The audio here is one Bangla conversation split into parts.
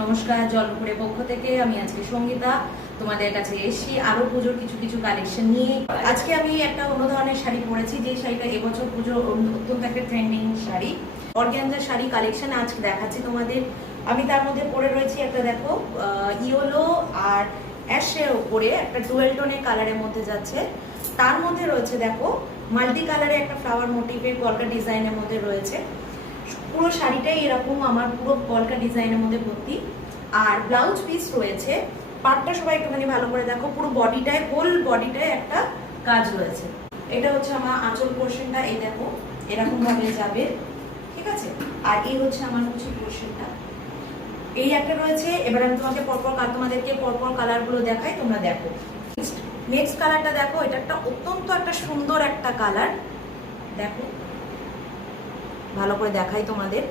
নমস্কার, জলপুরের পক্ষ থেকে আমি আজকে সঙ্গীতা তোমাদের কাছে এসেছি আরো পুজোর কিছু কিছু কালেকশন নিয়ে। আজকে আমি একটা অন্য ধরনের শাড়ি পরেছি, যে শাড়িটা এবছর পুজো অত্যন্ত একটা trending sari, organza sari collection আজকে দেখাচ্ছি তোমাদের। আমি তার মধ্যে পরে রয়েছি একটা, দেখো, ইয়েলো আর অ্যাশের ওপরে একটা ডুয়েল টোনের কালারের মধ্যে যাচ্ছে। তার মধ্যে রয়েছে দেখো মাল্টি কালারে একটা ফ্লাওয়ার মোটিভের কলকা ডিজাইনের মধ্যে রয়েছে। পুরো শাড়িটাই এরকম আমার পুরো কলকা ডিজাইনের মধ্যে ভর্তি। আর ব্লাউজ পিস রয়েছে, পাটটা সবাই একটুখানি ভালো করে দেখো, পুরো বডিটায়, হোল বডিটায় একটা কাজ রয়েছে। এটা হচ্ছে আমার আঁচল পোর্শনটা, এই দেখো এরকম ভাবে যাবে, ঠিক আছে। আর এই হচ্ছে আমার হচ্ছে পোর্শনটা, এই একটা রয়েছে। এবার আমি তোমাদেরকে পরপর কালারগুলো দেখাই, তোমরা দেখো। নেক্সট কালারটা দেখো, এটা একটা অত্যন্ত একটা সুন্দর একটা কালার, দেখো ভালো করে দেখাই তোমাদের।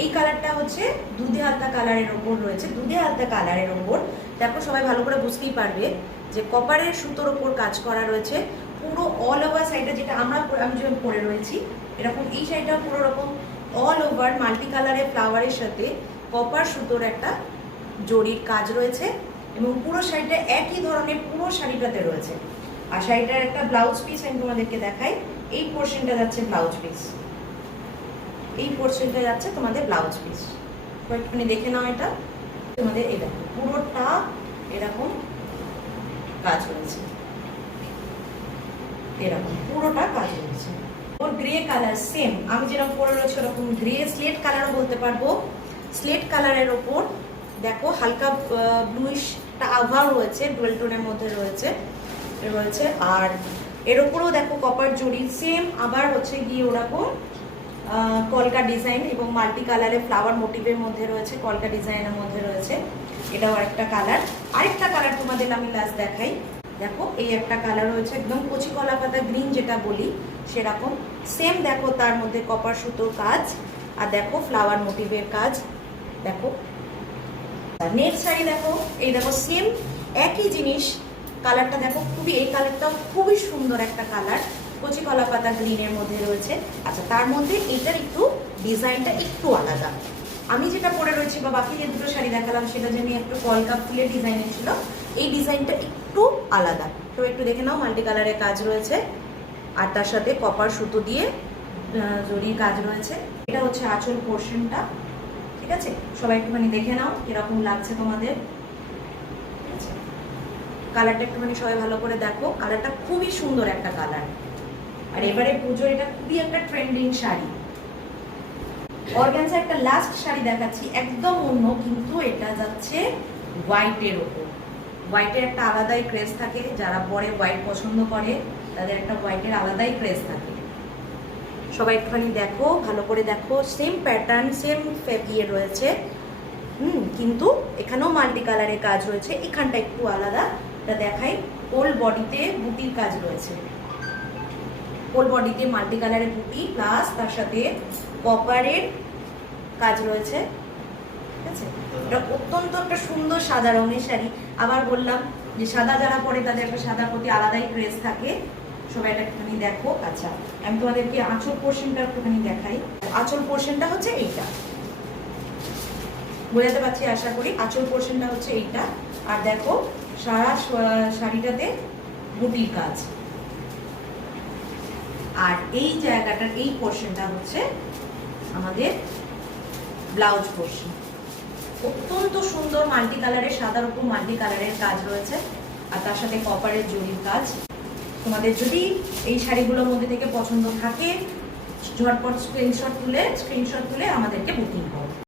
এই কালারটা হচ্ছে দুধে হালকা কালারের ওপর রয়েছে, দুধে হালকা কালারের ওপর দেখো, সবাই ভালো করে বুঝতেই পারবে যে কপারের সুতোর ওপর কাজ করা রয়েছে পুরো অল ওভার সাইডে, যেটা আমি যেমন পরে রয়েছি এরকম। এই শাড়িটা পুরো রকম অল ওভার মাল্টি কালারের ফ্লাওয়ারের সাথে কপার সুতোর একটা জরির কাজ রয়েছে, এবং পুরো শাড়িটা একই ধরনের পুরো শাড়িটাতে রয়েছে। আর শাড়িটার একটা ব্লাউজ পিস আমি তোমাদেরকে দেখাই, এই পোর্শনটা যাচ্ছে ব্লাউজ পিস, এই পোর্শনটা যাচ্ছে তোমাদের ব্লাউজ পিস। একটুখানি দেখে নাও, এটা তোমাদের এই দেখো পুরোটা এরকম কাজ রয়েছে, এরকম পুরোটা কাজ রয়েছে। ওর গ্রে কালার সেম আমি যেরকম পরে রয়েছে ওরকম গ্রে, স্লেট কালারও বলতে পারবো। স্লেট কালারের ওপর দেখো হালকা ব্লুইশটা আভাও রয়েছে, ডুয়েল টোনের মধ্যে রয়েছে। আর এর ওপরেও দেখো কপার জড়ি সেম, আবার হচ্ছে গিয়ে ওরকম কলকা ডিজাইন এবং মাল্টি কালারের ফ্লাওয়ার মোটিভের মধ্যে রয়েছে, কলকা ডিজাইনের মধ্যে রয়েছে। এটাও একটা কালার। আরেকটা কালার তোমাদের আমি লাস্ট দেখাই, দেখো এই একটা কালার রয়েছে একদম কচি কলা পাতা গ্রিন যেটা বলি সেরকম, সেম দেখো তার মধ্যে কপার সুতোর কাজ, আর দেখো ফ্লাওয়ার মোটিভের কাজ। দেখো নেক্সট শাড়ি দেখো, এই দেখো সেম একই জিনিস, কালারটা দেখো খুবই, এই কালারটাও খুবই সুন্দর একটা কালার, কচি কলা পাতা গ্রিনের মধ্যে রয়েছে। আচ্ছা, তার মধ্যে এটার একটু ডিজাইনটা একটু আলাদা। আমি যেটা পরে রয়েছি বা বাকি যে দুটো শাড়ি দেখালাম সেটা যেমনি একটু কলকা ফুলের ডিজাইনের ছিল, এই ডিজাইনটা একটু আলাদা। তো একটু দেখে নাও, মাল্টি কালারের কাজ রয়েছে আর তার সাথে কপার সুতো দিয়ে জরির কাজ রয়েছে। এটা হচ্ছে আঁচল পোর্শনটা, ঠিক আছে। সবাই একটুখানি দেখে নাও কিরকম লাগছে তোমাদের, ঠিক আছে। কালারটা একটুখানি সবাই ভালো করে দেখো, কালারটা খুবই সুন্দর একটা কালার। আর এবারে পুজো এটা খুবই একটা ট্রেন্ডিং শাড়ি। অর্গানজা একটা লাস্ট শাড়ি দেখাচ্ছি, একদম অন্য, কিন্তু এটা যাচ্ছে হোয়াইটের ওপর। হোয়াইটের একটা আলাদাই ক্রেজ থাকে, যারা পরে হোয়াইট পছন্দ করে তাদের একটা হোয়াইটের আলাদাই ক্রেজ থাকে। সবাই একটুখানি দেখো, ভালো করে দেখো, সেম প্যাটার্ন সেম ইয়ে রয়েছে, কিন্তু এখানেও মাল্টি কালারের কাজ রয়েছে, এখানটা একটু আলাদা। এটা দেখাই, হোল বডিতে বুটির কাজ রয়েছে, হোল বডিতে মাল্টি কালারের বুটি প্লাস তার সাথে কপারের কাজ রয়েছে, ঠিক আছে। এটা অত্যন্ত একটা সুন্দর সাদা রঙের শাড়ি। আবার বললাম যে সাদা যারা পরে তাদের একটা সাদার প্রতি আলাদাই ক্রেজ থাকে। সবাই এটা একটুখানি দেখো। আচ্ছা, আমি তোমাদেরকে আঁচল পোর্শনটা একটুখানি দেখাই। আঁচল পোর্শনটা হচ্ছে এইটা, বোঝাতে পারছি আশা করি। আঁচল পোর্শনটা হচ্ছে এইটা, আর দেখো সারা শাড়িটাতে বুটির কাজ। আর এই জায়গাটার এই পোর্শনটা হচ্ছে আমাদের ব্লাউজ পোর্শন। অত্যন্ত সুন্দর মাল্টি কালারের, সাদার উপর মাল্টি কালারের কাজ রয়েছে, আর তার সাথে কপারের জরির কাজ। তোমাদের যদি এই শাড়িগুলোর মধ্যে থেকে পছন্দ থাকে, ঝটপট স্ক্রিনশট তুলে আমাদেরকে বুকিং করো।